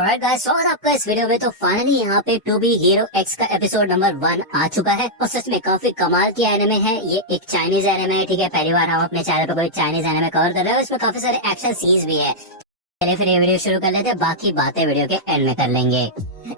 Alright guys, स्वागत है आपका इस वीडियो में। तो फाइनली यहाँ पे टू बी हीरो एक्स का एपिसोड नंबर 1 आ चुका है और सच में काफी कमाल की एनिमे है। ये एक चाइनीज एनिमे है, ठीक है। पहली बार हम अपने चैनल पर कोई चाइनीज एनिमे कवर कर रहे हैं। इसमें काफी सारे एक्शन सीन्स भी है। चलिए फिर ये वीडियो शुरू कर लेते हैं, बाकी बातें वीडियो के एंड में कर लेंगे।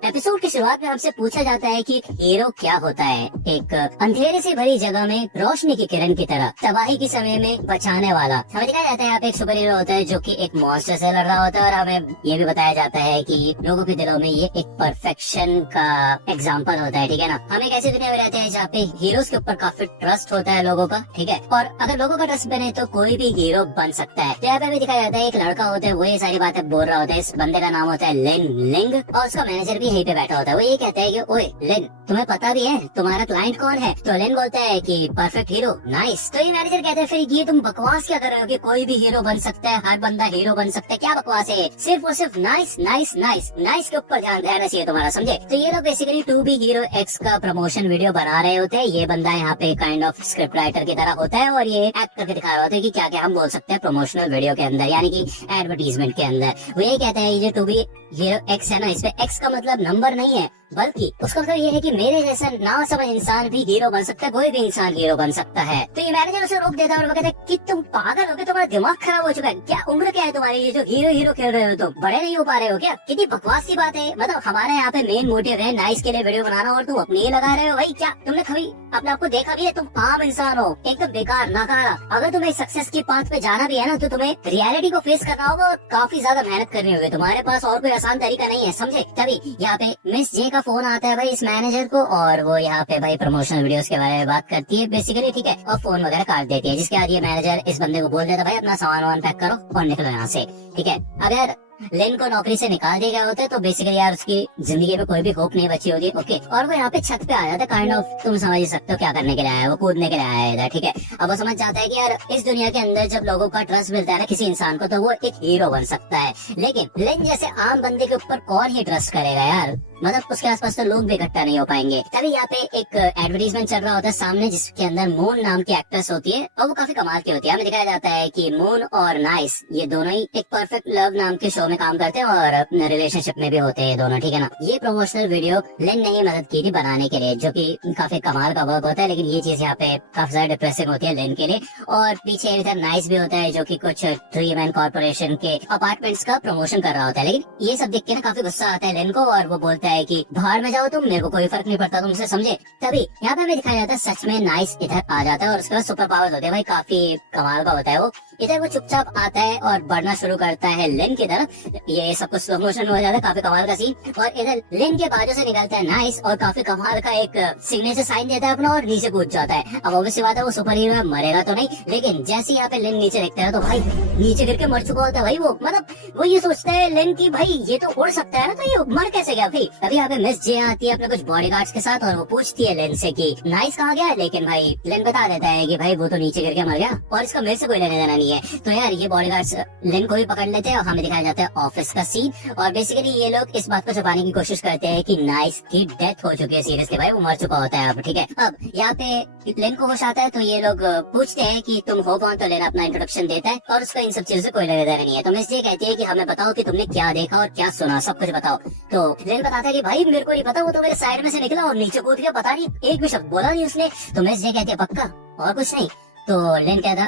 एपिसोड की शुरुआत में हमसे पूछा जाता है कि हीरो क्या होता है। एक अंधेरे से भरी जगह में रोशनी की किरण की तरह तबाही के समय में बचाने वाला। हमें दिखाया जाता है यहाँ पे एक सुपर हीरो होता है जो कि एक मॉन्स्टर से लड़ रहा होता है और हमें ये भी बताया जाता है कि लोगों के दिलों में ये एक परफेक्शन का एग्जाम्पल होता है, ठीक है ना। हम एक ऐसी दुनिया में रहते हैं जहाँ पे हीरोज के ऊपर काफी ट्रस्ट होता है लोगों का, ठीक है। और अगर लोगों का ट्रस्ट बने तो कोई भी हीरो बन सकता है। तो यहाँ पे भी दिखाया जाता है एक लड़का होता है, वो ये सारी बातें बोल रहा होता है। इस बंदे का नाम होता है लिन लिंग और उसका मैनेजर भी यहीं पे बैठा होता है। वो ये कहता है कि ओए लिन, तुम्हें पता भी है तुम्हारा क्लाइंट कौन है? तो लिन बोलता है कि परफेक्ट हीरो, नाइस। तो ये मैनेजर कहते हैं फिर ये तुम बकवास क्या कर रहे हो कि कोई भी हीरो बन सकता है, हर बंदा हीरो बन सकता है, क्या बकवास है? सिर्फ और सिर्फ नाइस नाइस नाइस नाइस के ऊपर ध्यान देना चाहिए तुम्हारा, समझे? तो ये लोग basically to be hero X का प्रमोशन वीडियो बना रहे होते हैं। ये बंदा यहाँ पे काइंड ऑफ स्क्रिप्ट राइटर की तरह होता है और ये एक्ट करके दिखा रहा होता है कि क्या क्या हम बोल सकते हैं प्रमोशनल वीडियो के अंदर, यानी कि एडवर्टीजमेंट के अंदर। वो ये कहते हैं ये टू बी हीरो एक्स है ना, इस पे एक्स का मतलब नंबर नहीं है, बल्कि उसका मतलब ये है कि मेरे जैसा ना समझ इंसान भी हीरो बन सकता है, कोई भी इंसान हीरो बन सकता है। तो ये मैनेजर उसे रोक देता है और वो कहता है कि तुम पागल हो गए, तुम्हारा दिमाग खराब हो चुका है क्या? उम्र क्या है तुम्हारी? ये जो हीरो हीरो खेल रहे हो तुम बड़े नहीं हो पा रहे हो क्या? कितनी बकवास सी बात है। मतलब हमारे यहाँ पे मेन मोटिव है नाइस के लिए वीडियो बनाना और तुम अपने ही लगा रहे हो भाई। क्या तुमने कभी अपने आपको देखा भी है? तुम आम इंसान हो, एकदम बेकार नकारा। अगर तुम्हें सक्सेस की पाथ पे जाना भी है ना तो तुम्हें रियलिटी को फेस करना होगा और काफी ज्यादा मेहनत करनी होगी। तुम्हारे पास और कोई आसान तरीका नहीं है, समझे? तभी यहाँ पे मिस जे का फोन आता है भाई इस मैनेजर को और वो यहाँ पे भाई प्रमोशनल वीडियोस के बारे में बात करती है बेसिकली, ठीक है। और फोन वगैरह काट देती है, जिसके बाद ये मैनेजर इस बंदे को बोल देता है भाई अपना सामान वामान पैक करो और निकलो यहाँ से, ठीक है। अगर लिन को नौकरी से निकाल दिया गया होता है तो बेसिकली यार उसकी जिंदगी में कोई भी होप नहीं बची होगी, ओके। और वो यहाँ पे छत पे आ जाता है, काइंड ऑफ तुम समझ ही सकते हो क्या करने के लिए आया है। वो कूदने के लिए आया है इधर, ठीक है। अब वो समझ जाता है कि यार इस दुनिया के अंदर जब लोगों का ट्रस्ट मिलता है ना किसी इंसान को तो वो एक हीरो बन सकता है। लेकिन लिन जैसे आम बंदे के ऊपर कौन ही ट्रस्ट करेगा यार? मतलब उसके आसपास तो लोग भी इकट्ठा नहीं हो पाएंगे। तभी यहाँ पे एक एडवर्टीजमेंट चल रहा होता है सामने, जिसके अंदर मून नाम की एक्ट्रेस होती है और वो काफी कमाल की होती है। हमें दिखाया जाता है कि मून और नाइस ये दोनों ही एक परफेक्ट लव नाम के शो में काम करते हैं और रिलेशनशिप में भी होते हैं दोनों, ठीक है ना। ये प्रमोशनल वीडियो लिन ने ही मदद की थी बनाने के लिए, जो कि काफी कमाल का वर्क होता है। लेकिन ये चीज यहाँ पे काफी ज्यादा डिप्रेसिंग होती है लिन के लिए। और पीछे इधर नाइस भी होता है जो की कुछ ड्रीम एंड कॉर्पोरेशन के अपार्टमेंट्स का प्रमोशन कर रहा होता है। लेकिन ये सब देख के ना काफी गुस्सा आता है लिन को और वो बोलता है कि बाहर में जाओ तुम, मेरे को कोई फर्क नहीं पड़ता तुमसे, समझे? तभी यहाँ पे हमें दिखाया जाता है सच में नाइस इधर आ जाता है और उसके बाद सुपर पावर्स होते हैं भाई, काफी कमाल का होता है वो। इधर वो चुपचाप आता है और बढ़ना शुरू करता है लिन की तरफ। ये सब कुछ स्लो मोशन हो जाता है, काफी कमाल का सीन। और इधर लिन के बाजू से निकलता है नाइस और काफी कमाल का एक सिग्नेचर साइन देता है अपना और नीचे कूद जाता है। अब ऑब्वियसली बात है वो सुपर हीरो है, मरेगा तो नहीं। लेकिन जैसे यहाँ पे लिन नीचे देखता है तो भाई नीचे गिर के मर चुका होता है भाई वो। मतलब वो ये सोचता है लिन की भाई ये तो उड़ सकता है ना, तो ये मर कैसे गया भाई? अभी यहाँ पे मिस जे आती है अपने कुछ बॉडीगार्ड्स के साथ और वो पूछती है लिन से कि नाइस कहाँ गया? लेकिन भाई लिन बता देता है कि भाई वो तो नीचे गिर के मर गया और इसका मेरे से कोई लेना देना नहीं है। तो यार ये बॉडीगार्ड्स लिन को भी पकड़ लेते हैं और हमें दिखाया जाता है ऑफिस का सीन। और बेसिकली ये लोग इस बात को छुपाने की कोशिश करते हैं कि नाइस की डेथ हो चुकी है सीरियसली, भाई वो मर चुका होता है अब, ठीक है। अब यहाँ पे लिन को होश आता है तो ये लोग पूछते हैं कि तुम हो कौन? तो लिन अपना इंट्रोडक्शन देता है और उसका इन सब चीजों से कोई लेना देना नहीं है। तो मिस जे कहती है कि हमें बताओ कि तुमने क्या देखा और क्या सुना, सब कुछ बताओ। तो लिन बताता है कि भाई मेरे को नहीं पता, वो तो मेरे साइड में से निकला और नीचे कूद गया, पता नहीं एक भी शब्द बोला नहीं उसने। तो मिस जे कहती है पक्का और कुछ नहीं? तो लिन कहता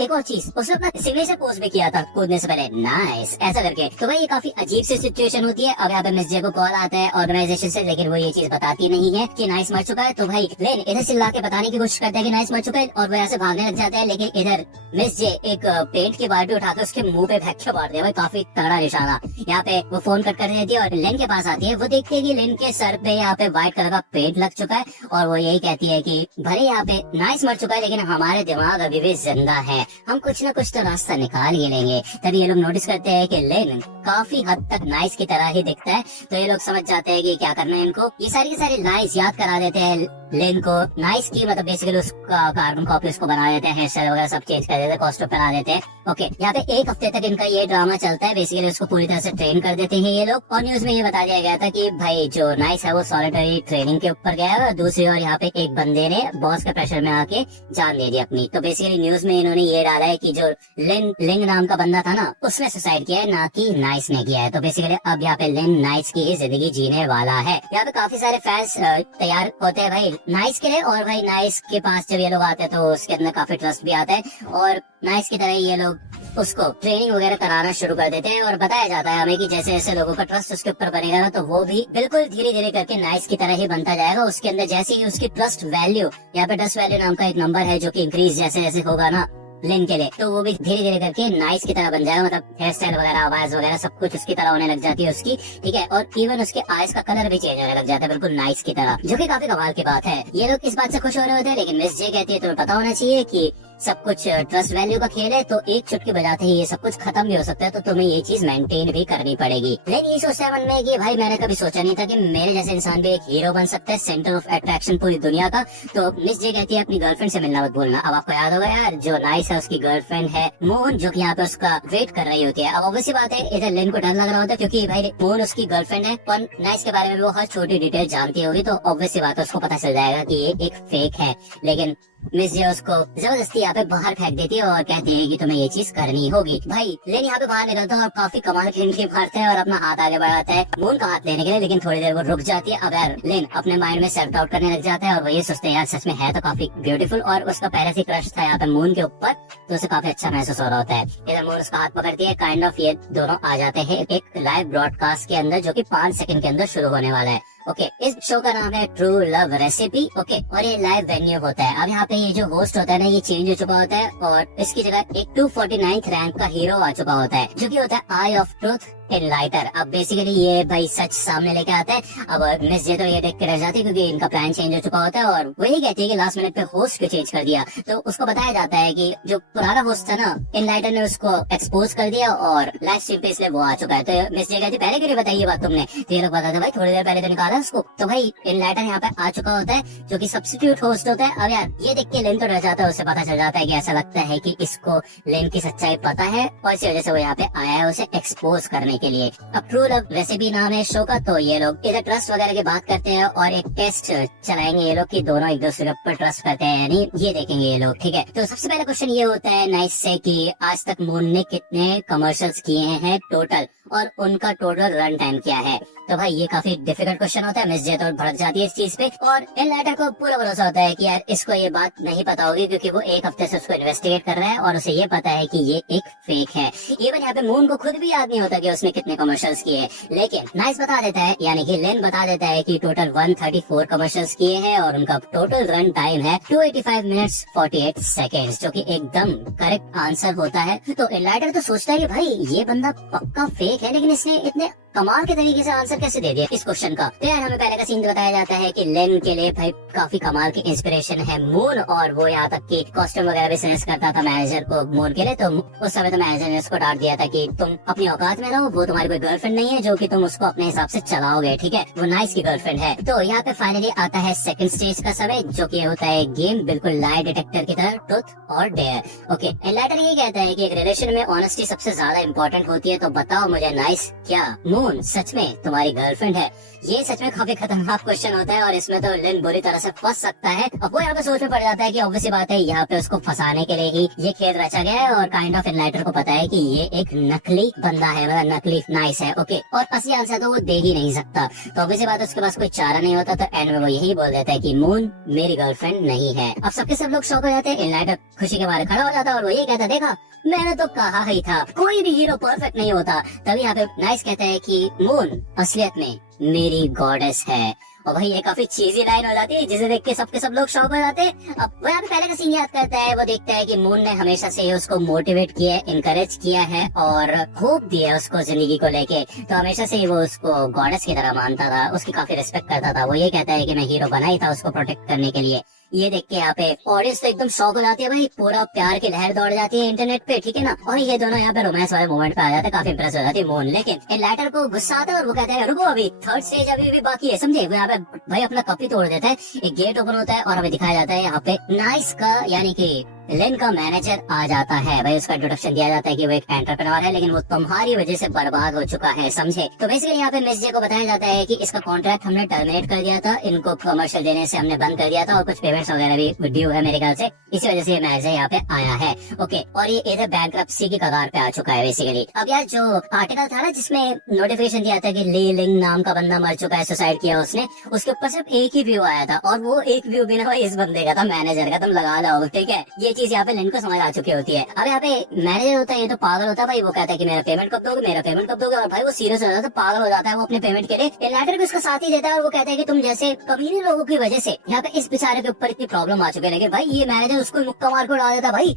एक और चीज, उसने अपना सिग्नेचर पोस्ट भी किया था कूदने से पहले, नाइस ऐसा करके। तो भाई ये काफी अजीब सी सिचुएशन होती है। अब यहाँ पे मिस जे को कॉल आता है ऑर्गेनाइजेशन से, लेकिन वो ये चीज बताती नहीं है कि नाइस मर चुका है। तो भाई लिन इधर चिल्ला के बताने की कोशिश करता है कि नाइस मर चुका है और वो यहाँ से भागने लग जाता है। लेकिन इधर मिस जे एक पेंट की बाल्टी उठाकर उसके मुंह पे फेंक के मार दिया भाई, काफी तगड़ा निशाना। यहाँ पे वो फोन कट कर देती है और लिन के पास आती है। वो देखती है कि लिन के सर पे यहाँ पे व्हाइट कलर का पेंट लग चुका है और वो यही कहती है कि भले यहाँ पे नाइस मर चुका है लेकिन हमारे दिमाग अभी भी जिंदा है, हम कुछ न कुछ तो रास्ता निकाल ही लेंगे। तभी ये लोग नोटिस करते हैं कि लिन काफी हद तक नाइस की तरह ही दिखता है। तो ये लोग समझ जाते हैं कि क्या करना है इनको। ये सारी की सारी नाइस याद करा देते हैं लिन को नाइस की, मतलब बेसिकली उसका कार्बन कॉपी उसको बना देते हैं, हेयर स्टाइल वगैरह सब चेंज कर देते हैं, कॉस्ट्यूम पहना देते हैं। ओके, यहाँ पे एक हफ्ते तक इनका ये ड्रामा चलता है। बेसिकली उसको पूरी तरह से ट्रेन कर देते हैं ये लोग। और न्यूज में ये बता दिया गया था कि भाई जो नाइस है वो सॉलिटरी ट्रेनिंग के ऊपर गया है और दूसरी ओर यहाँ पे एक बंदे ने बॉस के प्रेशर में आके जान दे दे दी अपनी। तो बेसिकली न्यूज में इन्होंने ये डाला है कि जो लिंग नाम का बंदा था ना, उसने सुसाइड किया है, ना कि नाइस ने किया है। तो बेसिकली अब यहाँ पे लिन नाइस की ही जिंदगी जीने वाला है। यहाँ पे काफी सारे फैंस तैयार होते हैं भाई नाइस के लिए, और भाई नाइस के पास जब ये लोग आते हैं तो उसके अंदर काफी ट्रस्ट भी आता है, और नाइस की तरह ये लोग उसको ट्रेनिंग वगैरह कराना शुरू कर देते हैं। और बताया जाता है हमें कि जैसे जैसे लोगों का ट्रस्ट उसके ऊपर बनेगा ना, तो वो भी बिल्कुल धीरे धीरे करके नाइस की तरह ही बनता जाएगा। उसके अंदर जैसे ही उसकी ट्रस्ट वैल्यू, यहाँ पे ट्रस्ट वैल्यू नाम का एक नंबर है जो कि इंक्रीज जैसे जैसे होगा ना लिन के लिए, तो वो भी धीरे धीरे करके नाइस की तरह बन जाएगा। मतलब हेयर स्टाइल वगैरह, आवाज वगैरह सब कुछ उसकी तरह होने लग जाती है उसकी, ठीक है। और इवन उसके आईज का कलर भी चेंज होने लग जाता है बिल्कुल नाइस की तरह, जो कि काफी कमाल की बात है। ये लोग इस बात से खुश हो रहे होते हैं, लेकिन मिस जे कहती है तुम्हें पता होना चाहिए कि सब कुछ ट्रस्ट वैल्यू का खेल है, तो एक चुटकी बजाते ही ये सब कुछ खत्म भी हो सकता है, तो तुम्हें ये चीज मेंटेन भी करनी पड़ेगी। लेकिन ये सोचता है मन में कि भाई मैंने कभी सोचा नहीं था कि मेरे जैसे इंसान भी एक हीरो बन सकता है, सेंटर ऑफ अट्रैक्शन पूरी दुनिया का। तो मिस जे कहती है अपनी गर्लफ्रेंड से मिलना मत भूलना। अब आपको याद होगा यार, जो नाइस है उसकी गर्लफ्रेंड है मून, जो कि यहाँ पे उसका वेट कर रही होती है। अब ऑब्वियसली बात है इधर लिन को डर लग रहा होता है, क्योंकि भाई मून उसकी गर्लफ्रेंड है, और नाइस के बारे में वो हर छोटी डिटेल जानती होगी, तो ऑब्वियसली बात है उसको पता चल जाएगा कि ये एक फेक है। लेकिन मिस जे उसको जबरदस्ती यहाँ पे बाहर फेंक देती है और कहती है कि तुम्हें ये चीज करनी होगी। भाई लेन यहाँ पे बाहर निकलता है और काफी कमाल की एंट्री मारता है और अपना हाथ आगे बढ़ाता है मून का हाथ लेने के लिए, लेकिन थोड़ी देर वो रुक जाती है। अब यार लेन अपने माइंड में सेल्फ डाउट करने लग जाता है, और वो ये सोचते हैं यार सच में है तो काफी ब्यूटीफुल, और उसका पहले से क्रश था यहाँ पे मून के ऊपर, तो उसे काफी अच्छा महसूस हो रहा होता है। इधर मून उसका हाथ पकड़ती है, काइंड ऑफ ये दोनों आ जाते हैं एक लाइव ब्रॉडकास्ट के अंदर, जो कि 5 सेकंड के अंदर शुरू होने वाला है। ओके, इस शो का नाम है ट्रू लव रेसिपी। ओके, और ये लाइव वेन्यू होता है। अब यहाँ पे ये जो होस्ट होता है ना, ये चेंज हो चुका होता है, और इसकी जगह एक 249th रैंक का हीरो आ चुका होता है, जो कि होता है आई ऑफ ट्रूथ एनलाइटर। अब बेसिकली ये भाई सच सामने लेके आता है। अब मिस जे तो ये देख के रह जाती है, क्योंकि इनका प्लान चेंज हो चुका होता है, और वही कहती है कि लास्ट मिनट पे होस्ट क्यों चेंज कर दिया। तो उसको बताया जाता है कि जो पुराना होस्ट था ना, एनलाइटर ने उसको एक्सपोज कर दिया, और लाइव स्ट्रीम पे इसलिए वो आ चुका है। तो मिस जे कहती पहले क्यों नहीं बताई ये बात तुमने, तो ये लोग बताते भाई थोड़ी देर पहले तो निकाला उसको। तो भाई एनलाइटर यहाँ पे आ चुका होता है, जो की सब्स्टिट्यूट होस्ट होता है। अब यार ये देख के लेन तो रह जाता है, उसे पता चल जाता है कि ऐसा लगता है कि इसको लेन की सच्चाई पता है, और इसी वजह से वो यहाँ पे आया है उसे एक्सपोज करने के लिए। अब ट्रू लव रेसिपी नाम है शो का। तो ये लोग इधर ट्रस्ट वगैरह की बात करते हैं, और एक टेस्ट चलाएंगे ये लोग कि दोनों एक दूसरे के ऊपर ट्रस्ट करते हैं यानी, ये देखेंगे ये लोग, ठीक है। तो सबसे पहला क्वेश्चन ये होता है नाइस से कि आज तक मून ने कितने कमर्शियल्स किए हैं टोटल, और उनका टोटल रन टाइम क्या है। तो भाई ये काफी डिफिकल्ट क्वेश्चन होता है। मिस जे तो भड़क जाती है इस चीज पे, और एनलाइटर को पूरा भरोसा होता है कि यार इसको ये बात नहीं पता होगी, क्योंकि वो एक हफ्ते से उसको इन्वेस्टिगेट कर रहा है, और उसे ये पता है कि ये एक फेक है। इवन यहाँ पे मून को खुद भी याद नहीं होता कि उसने कितने कमर्शियल्स किए, लेकिन नाइस बता देता है, यानी कि लेन बता देता है कि टोटल 134 कमर्शियल्स किए हैं, और उनका टोटल रन टाइम है 285 मिनट्स 48 सेकेंड्स, जो कि एकदम करेक्ट आंसर होता है। तो एनलाइटर तो सोचता है कि भाई ये बंदा पक्का फेक है, लेकिन इसने इतने कमाल के तरीके से आंसर कैसे दे दिया इस क्वेश्चन का। तो यार हमें पहले का सीन बताया जाता है कि लेन के लिए भाई काफी कमाल की इंस्पिरेशन है मून, और वो यहाँ तक कि कॉस्ट्यूम वगैरह भी सजेस्ट करता था मैनेजर को मून के लिए। तो उस समय तो मैनेजर ने उसको डांट दिया था कि तुम अपनी औकात में रहो, वो तुम्हारी कोई गर्लफ्रेंड नहीं है जो कि तुम उसको अपने हिसाब से चलाओगे, ठीक है। वो नाइस की गर्लफ्रेंड है। तो यहाँ पे फाइनली आता है सेकंड स्टेज का समय, जो कि होता है गेम, बिल्कुल लाई डिटेक्टर की तरह, ट्रुथ और डेयर। ओके, एनलाइटर ये कहता है कि एक रिलेशन में ऑनेस्टी सबसे ज्यादा इंपॉर्टेंट होती है, तो बताओ मुझे नाइस क्या मून सच में तुम्हारी गर्लफ्रेंड है। ये सच में काफी खतरनाक क्वेश्चन होता है, और इसमें तो लिन बुरी तरह से फंस सकता है। अब वो यहाँ पे सोच में पड़ जाता है कि ऑब्वियसली बात है यहाँ पे उसको फंसाने के लिए ही ये खेल रचा गया है, और काइंड ऑफ एनलाइटर को पता है कि ये एक नकली बंदा है, मतलब नकली नाइस है। ओके, और असली आंसर तो वो दे ही नहीं सकता, तो ऑब्वियसली बात उसके पास कोई चारा नहीं होता। तो एंड में वो यही बोल देता है कि मून मेरी गर्लफ्रेंड नहीं है। अब सबके सब लोग शॉक हो जाते हैं, एनलाइटर खुशी के मारे खड़ा हो जाता है, और वो ये कहता देखा मैंने तो कहा ही था, कोई भी हीरो परफेक्ट नहीं होता। तभी यहाँ पे नाइस कहता है कि मून असलियत में मेरी गॉडेस है। और भाई ये काफी चीजी लाइन हो जाती है, जिसे देख के सबके सब लोग शॉक हो जाते हैं। अब वो यहाँ पे पहले का सीन याद करता है, वो देखता है कि मून ने हमेशा से ही उसको मोटिवेट किया है, इनकरेज किया है, और होप दिया उसको जिंदगी को लेके। तो हमेशा से ही वो उसको गॉडेस की तरह मानता था, उसकी काफी रिस्पेक्ट करता था। वो ये कहता है कि मैं हीरो बना ही था उसको प्रोटेक्ट करने के लिए। ये देख के यहाँ पे ऑडियंस तो एकदम शॉक हो जाती है, भाई पूरा प्यार की लहर दौड़ जाती है इंटरनेट पे, ठीक है ना। और ये दोनों यहाँ पे रोमांस वाले मोमेंट पे आ जाते हैं, काफी इंप्रेस हो जाती है मून। लेकिन एनलाइटर को गुस्सा आता है, और वो कहता है रुको अभी थर्ड स्टेज अभी भी बाकी है, समझे। वो यहाँ पे भाई अपना कप ही तोड़ देता है, एक गेट ओपन होता है, और हमें दिखाया जाता है यहाँ पे नाइस का यानी कि लेन का मैनेजर आ जाता है। भाई उसका इंट्रोडक्शन दिया जाता है कि वो एक एंटरप्रेन्योर है, लेकिन वो तुम्हारी वजह से बर्बाद हो चुका है, समझे। तो बेसिकली यहाँ पे मिस जे को बताया जाता है कि इसका कॉन्ट्रैक्ट हमने टर्मिनेट कर दिया था, इनको कमर्शियल देने से हमने बंद कर दिया था और कुछ पेमेंट्स वगैरह भी ड्यू है मेरे ख्याल से, इसी वजह से ये मैनेजर यहाँ पे आया है। ओके, और ये इधर बैंक्रप्सी की कगार पे आ चुका है बेसिकली। अब यार जो आर्टिकल था ना जिसमें नोटिफिकेशन दिया था कि ली लिंग नाम का बंदा मर चुका है, सुसाइड किया उसने, उसके ऊपर सिर्फ एक ही व्यू आया था और वो एक व्यू भी ना इस बंदे का था, मैनेजर का। तुम लगा लो, ठीक है। ये चीज यहाँ पे लिन को समझ आ चुकी होती है। अब यहाँ पे मैनेजर होता है, ये तो पागल होता है भाई। वो कहता है कि मेरा पेमेंट कब दोगे, मेरा पेमेंट कब दोगे, और भाई वो सीरियस हो जाता है, पागल हो जाता है वो अपने पेमेंट के लिए। लेटर भी उसका साथ ही देता है और वो कहता है कि तुम जैसे कमीने लोगों की वजह से यहाँ पे इस बेचारे के ऊपर इतनी प्रॉब्लम आ चुकी है। लेकिन भाई ये मैनेजर उसको मुक्का मार को उड़ा देता भाई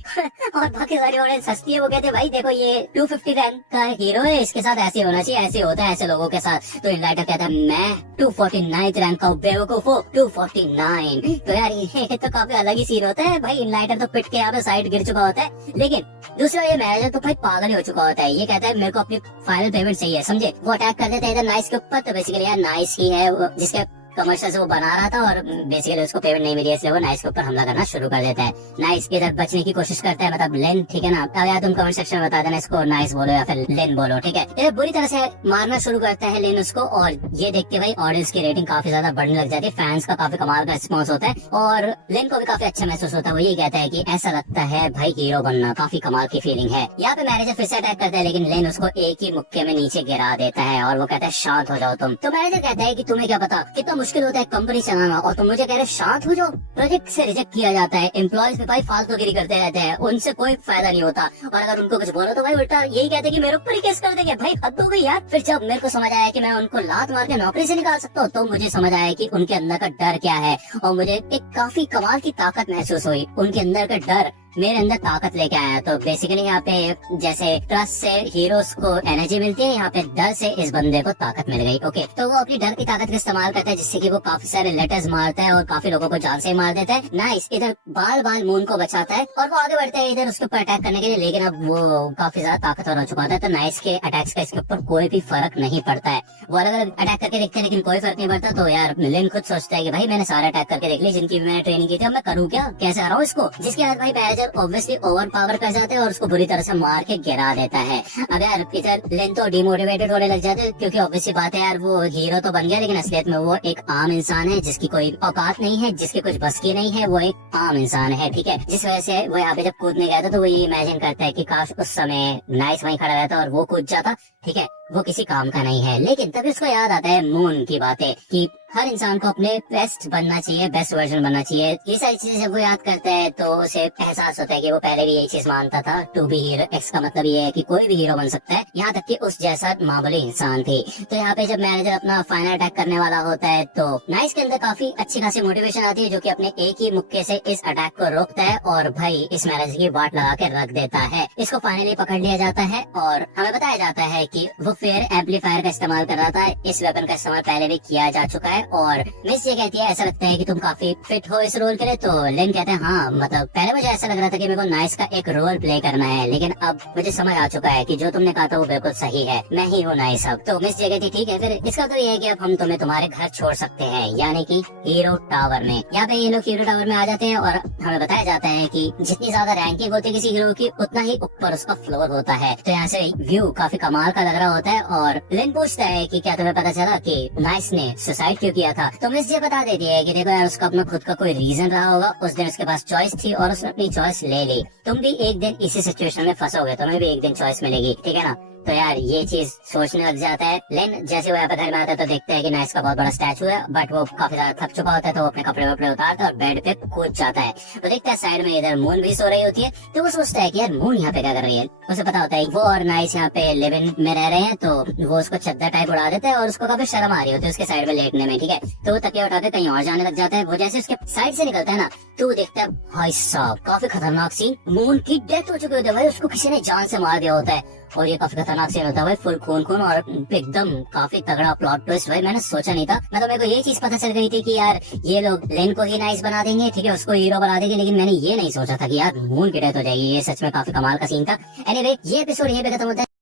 और बाकी सारी ऑडियंस हंसती है। वो कहते हैं भाई देखो ये 250 रैंक का हीरो है, इसके साथ ऐसे होना चाहिए, ऐसे होता है ऐसे लोगों के साथ। तो इनलाइटर कहता है मैं 249 रैंक का बेवकूफ हूँ, 249। तो यार ये तो काफी अलग ही सीन होता है भाई। इनलाइटर तो पिट के यहाँ पे साइड गिर चुका होता है, लेकिन दूसरा ये मैनेजर तो भाई पागल ही हो चुका होता है। ये कहता है मेरे को अपनी फाइनल पेमेंट चाहिए, समझे। वो अटैक कर देता है इधर नाइस के ऊपर। तो बेसिकली यार नाइस ही है जिसके कमर्शियल से वो बना रहा था और बेसिकली उसको पेमेंट नहीं मिली, इसलिए वो नाइस के ऊपर हमला करना शुरू कर देता है। नाइस इधर बचने की कोशिश करता है, मतलब लेन, ठीक है ना। अब यार तुम कमेंट सेक्शन में बता देना इसको नाइस बोलो या फिर लेन बोलो, ठीक है। ये बुरी तरह से मारना शुरू करता है लेन उसको, और ये देख के भाई ऑडियंस की रेटिंग काफी ज्यादा बढ़ने लग जाती है। फैंस का काफी कमाल का रिस्पॉन्स होता है और लेन को भी काफी अच्छा महसूस होता है। वो ये कहता है कि ऐसा लगता है भाई हीरो बनना काफी कमाल की फीलिंग है। यहाँ पे मैनेजर फिर से अटैक करता है, लेकिन लेन उसको एक ही मुक्के में नीचे गिरा देता है और वो कहता है शांत हो जाओ तुम। तो मैनेजर कहता है कि तुम्हें क्या पता कितना मुश्किल होता है कंपनी चलाना, और तुम मुझे कह रहे शांत हो जाओ। प्रोजेक्ट से रिजेक्ट किया जाता है, एम्प्लॉयज पे भाई फालतूगिरी करते रहते हैं, उनसे कोई फायदा नहीं होता। और अगर उनको कुछ बोलो तो भाई उल्टा यही कहते हैं कि मेरे ऊपर ही केस कर देंगे। भाई हद हो गई यार। फिर जब मेरे को समझ आया कि मैं उनको लात मार के नौकरी से निकाल सकता हूँ, तो मुझे समझ आया कि उनके अंदर का डर क्या है, और मुझे एक काफी कमाल की ताकत महसूस हुई। उनके अंदर का डर मेरे अंदर ताकत लेके आया। तो बेसिकली यहाँ पे जैसे ट्रस्ट से हीरोज को एनर्जी मिलती है, यहाँ पे डर से इस बंदे को ताकत मिल गई। ओके, तो वो अपनी डर की ताकत का इस्तेमाल करता है, जिससे कि वो काफी सारे लेटर्स मारता है और काफी लोगों को जान से मार देता है। नाइस इधर बाल बाल मून को बचाता है और वो आगे बढ़ते हैं इधर उसके ऊपर अटैक करने के लिए, लेकिन अब वो काफी ज्यादा ताकतवर हो चुका होता है। तो नाइस के अटैक्स का इसके ऊपर कोई भी फर्क नहीं पड़ता है। वो अलग अलग अटैक करके देखते हैं लेकिन कोई फर्क नहीं पड़ता। तो यार लिन खुद सोचता है कि भाई मैंने सारे अटैक करके देख लिए जिनकी भी मैंने ट्रेनिंग की थी, अब मैं करूँ क्या, कैसे आ रहा हूँ इसको। जिसके बाद भाई मैनेजर ऑब्वियसली ओवर पावर कर जाते हैं और उसको बुरी तरह से मार के गिरा देता है। अब यार इधर लेन तो डिमोटिवेटेड होने लग जाते हैं, क्योंकि ऑब्वियसली बात है यार वो हीरो तो बन गया, लेकिन असलियत में वो एक आम इंसान है जिसकी कोई औकात नहीं है, जिसके कुछ बस की नहीं है। वो एक आम इंसान है, ठीक है। जिस वजह से वो यहाँ पे जब कूदने गया था तो वो ये इमेजिन करता है कि काश उस समय नाइस वहीं खड़ा रहता और वो कूद जाता, ठीक है। वो किसी काम का नहीं है। लेकिन तभी उसको याद आता है मून की बातें कि हर इंसान को अपने बेस्ट बनना चाहिए, बेस्ट वर्जन बनना चाहिए। ये सारी चीजें जब वो याद करता है तो उसे एहसास होता है कि वो पहले भी यही चीज मानता था, टू बी हीरो एक्स का मतलब ये है कि कोई भी हीरो बन सकता है, यहाँ तक कि उस जैसा मामूली इंसान थी। तो यहाँ पे जब मैनेजर अपना फाइनल अटैक करने वाला होता है तो नाइस के अंदर काफी अच्छी खासी मोटिवेशन आती है, जो कि अपने एक ही मुक्के से इस अटैक को रोकता है और भाई इस मैनेजर की वाट लगा के रख देता है। इसको फाइनली पकड़ लिया जाता है और हमें बताया जाता है कि वो फेयर एम्पलीफायर का इस्तेमाल कर रहा था। इस वेपन का इस्तेमाल पहले भी किया जा चुका है और मिस ये कहती है ऐसा लगता है कि तुम काफी फिट हो इस रोल के लिए। तो लेन कहते हैं हाँ, मतलब पहले मुझे ऐसा लग रहा था कि मेरे को नाइस का एक रोल प्ले करना है, लेकिन अब मुझे समझ आ चुका है कि जो तुमने कहा था वो बिल्कुल सही है, मैं ही हूँ नाइस अब। तो मिस ये कहती ठीक है, फिर इसका तो ये है कि अब हम तुम्हें तुम्हारे घर छोड़ सकते हैं, यानी कि हीरो टावर में। यहाँ पे ये लोग हीरो टावर में आ जाते हैं और हमें बताया जाता है कि जितनी ज्यादा रैंकिंग होती है किसी हीरो की, उतना ही ऊपर उसका फ्लोर होता है। तो यहाँ से व्यू काफी कमाल का लग रहा होता है और लेन पूछता है कि क्या तुम्हें पता चला कि नाइस ने सुसाइड क्यों किया था। तो मिस ये बता देती है कि देखो यार उसका अपना खुद का कोई रीजन रहा होगा, उस दिन उसके पास चॉइस थी और उसने अपनी चॉइस ले ली। तुम भी एक दिन इसी सिचुएशन में फंसोगे, तुम्हें भी एक दिन चॉइस मिलेगी, ठीक है ना। तो यार ये चीज सोचने लग जाता है लेन। जैसे वो यहाँ पे घर में आता है तो देखते हैं कि नाइस का बहुत बड़ा स्टैचू है, बट वो काफी ज्यादा थक चुका होता है, तो वो अपने कपड़े वपड़े उतारता है और बेड पे कूद जाता है। तो देखता है साइड में इधर मून भी सो रही होती है, तो वो सोचता है कि यार मून यहाँ पे क्या कर रही है। उसे पता होता है वो और नाइस यहाँ पे लिव इन में रह रहे हैं, तो वो उसको चद्दर टाइप उड़ा देता है और उसको काफी शर्म आ रही होती है उसके साइड में लेटने में, ठीक है। तो वो तकिया उठा के कहीं और जाने लग जाता है। वो जैसे उसके साइड से निकलता है ना, तो वो देखता है भाई साहब काफी खतरनाक सीन, मून की डेथ हो चुकी होती है भाई, उसको किसी ने जान से मार दिया होता है और ये काफी खतरनाक सीन होता है भाई, फुल खून खून और एकदम काफी तगड़ा प्लॉट ट्विस्ट। भाई मैंने सोचा नहीं था, मतलब मेरे को ये चीज पता चल गई थी कि यार ये लोग लेन को ही नाइस बना देंगे, ठीक है, उसको हीरो बना देंगे, लेकिन मैंने ये नहीं सोचा था कि यार मून की डेथ हो जाएगी। ये सच में काफी कमाल का सीन था। एनीवे ये एपिसोड ये पे खत्म होता है।